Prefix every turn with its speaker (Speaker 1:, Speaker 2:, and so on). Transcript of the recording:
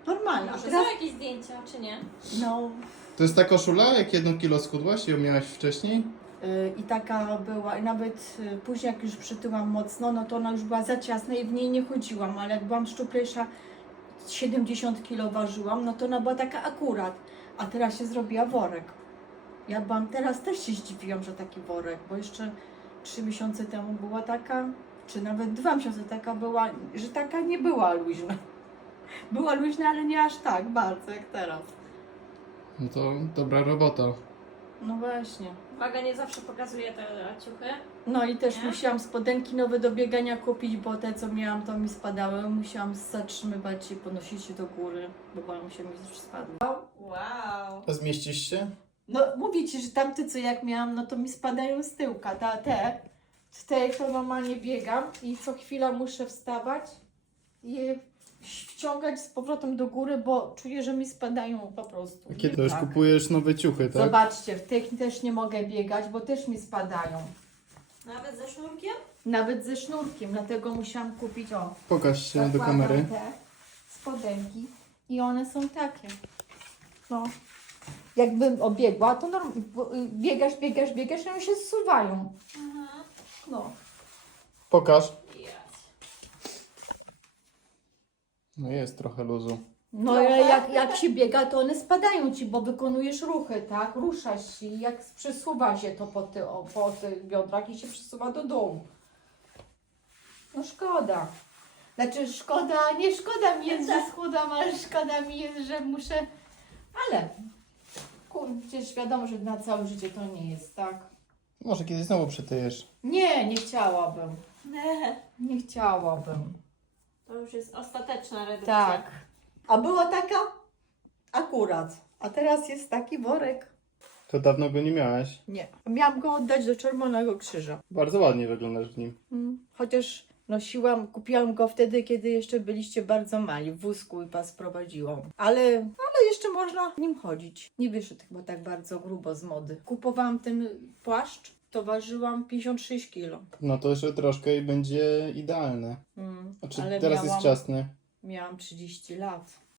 Speaker 1: Normalnie. A
Speaker 2: Może
Speaker 1: teraz,
Speaker 2: są jakieś zdjęcia, czy nie?
Speaker 1: no
Speaker 3: To jest ta koszula, jak 1 kilo schudłaś i ją miałaś wcześniej?
Speaker 1: i taka była, i nawet później jak już przytyłam mocno, no to ona już była za ciasna i w niej nie chodziłam, ale jak byłam szczuplejsza, 70 kg ważyłam, no to ona była taka akurat, a teraz się zrobiła worek. Ja byłam, teraz też się zdziwiłam, że taki worek, bo jeszcze 3 miesiące temu była taka, czy nawet 2 miesiące taka była, że taka nie była luźna. Była luźna, ale nie aż tak bardzo jak teraz.
Speaker 3: No to dobra robota.
Speaker 1: No właśnie.
Speaker 2: Waga nie zawsze pokazuje te ciuchy.
Speaker 1: No i też
Speaker 2: Nie?
Speaker 1: musiałam spodenki nowe do biegania kupić, bo te co miałam to mi spadały. Musiałam zatrzymywać i ponosić się do góry, bo bałam się mi już spadły.
Speaker 2: Wow.
Speaker 3: A zmieścisz się?
Speaker 1: No mówię Ci, że tamte co jak miałam, no to mi spadają z tyłka. Te to normalnie biegam i co chwila muszę wstawać i je wciągać z powrotem do góry, bo czuję, że mi spadają po prostu.
Speaker 3: A kiedy to już
Speaker 1: Tak.
Speaker 3: kupujesz nowe ciuchy, tak?
Speaker 1: Zobaczcie, w tych też nie mogę biegać, bo też mi spadają.
Speaker 2: Nawet ze sznurkiem?
Speaker 1: Nawet ze sznurkiem, dlatego musiałam kupić, o,
Speaker 3: Pokaż się do
Speaker 1: zakładam
Speaker 3: kamery.
Speaker 1: te spodenki i one są takie. No. Jakbym obiegła, to biegasz i one się zsuwają.
Speaker 2: Aha.
Speaker 1: No.
Speaker 3: Pokaż.
Speaker 2: Yes.
Speaker 3: No jest trochę luzu.
Speaker 1: No
Speaker 2: Trochę?
Speaker 1: jak się biega, to one spadają Ci, bo wykonujesz ruchy, tak? Ruszasz się i jak przesuwa się to po tych biodrach i się przesuwa do dołu. No szkoda. Znaczy szkoda, nie szkoda mi jest, że schudam, ale szkoda mi jest, że muszę... Ale przecież wiadomo, że na całe życie to nie jest, tak?
Speaker 3: Może kiedyś znowu przytyjesz.
Speaker 1: Nie chciałabym.
Speaker 2: Nie.
Speaker 1: Nie chciałabym.
Speaker 2: To już jest ostateczna redukcja.
Speaker 1: Tak. A była taka? Akurat. A teraz jest taki worek.
Speaker 3: To dawno go nie miałaś.
Speaker 1: Nie. Miałam go oddać do Czerwonego Krzyża.
Speaker 3: Bardzo ładnie wyglądasz w nim.
Speaker 1: Chociaż nosiłam, kupiłam go wtedy, kiedy jeszcze byliście bardzo mali. W wózku i was prowadziłam. Ale jeszcze można nim chodzić. Nie wyszedł chyba tak bardzo grubo z mody. Kupowałam ten płaszcz, to ważyłam 56 kg.
Speaker 3: No to jeszcze troszkę i będzie idealne. A czy
Speaker 1: Ale
Speaker 3: teraz jest ciasny?
Speaker 1: miałam 30 lat.